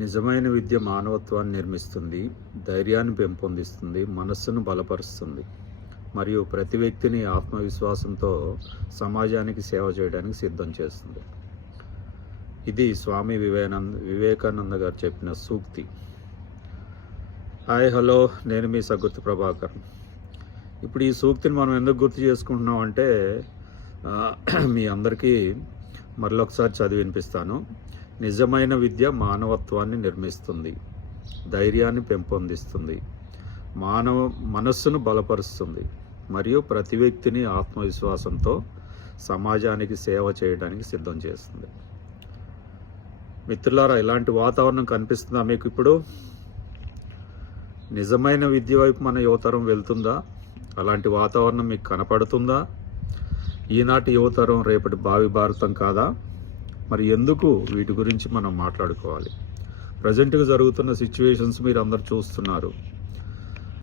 నిజమైన విద్య మానవత్వాన్ని నిర్మిస్తుంది, ధైర్యాన్ని పెంపొందిస్తుంది, మనస్సును బలపరుస్తుంది మరియు ప్రతి వ్యక్తిని ఆత్మవిశ్వాసంతో సమాజానికి సేవ చేయడానికి సిద్ధం చేస్తుంది. ఇది స్వామి వివేకానంద గారు చెప్పిన సూక్తి. హాయ్ హలో, నేను మీ సగుర్తి ప్రభాకర్. ఇప్పుడు ఈ సూక్తిని మనం ఎందుకు గుర్తు చేసుకుంటున్నాం అంటే మీ అందరికీ మరొకసారి చదివి వినిపిస్తాను. నిజమైన విద్య మానవత్వాన్ని నిర్మిస్తుంది, ధైర్యాన్ని పెంపొందిస్తుంది, మనస్సును బలపరుస్తుంది మరియు ప్రతి వ్యక్తిని ఆత్మవిశ్వాసంతో సమాజానికి సేవ చేయడానికి సిద్ధం చేస్తుంది. మిత్రులారా, ఇలాంటి వాతావరణం కనిపిస్తుందా మీకు? ఇప్పుడు నిజమైన విద్య వైపు మన యువతరం వెళ్తుందా? అలాంటి వాతావరణం మీకు కనపడుతుందా? ఈనాటి యువతరం రేపటి భావి భారతం కాదా? మరి ఎందుకు వీటి గురించి మనం మాట్లాడుకోవాలి? ప్రజెంట్గా జరుగుతున్న సిచ్యువేషన్స్ మీరు అందరు చూస్తున్నారు.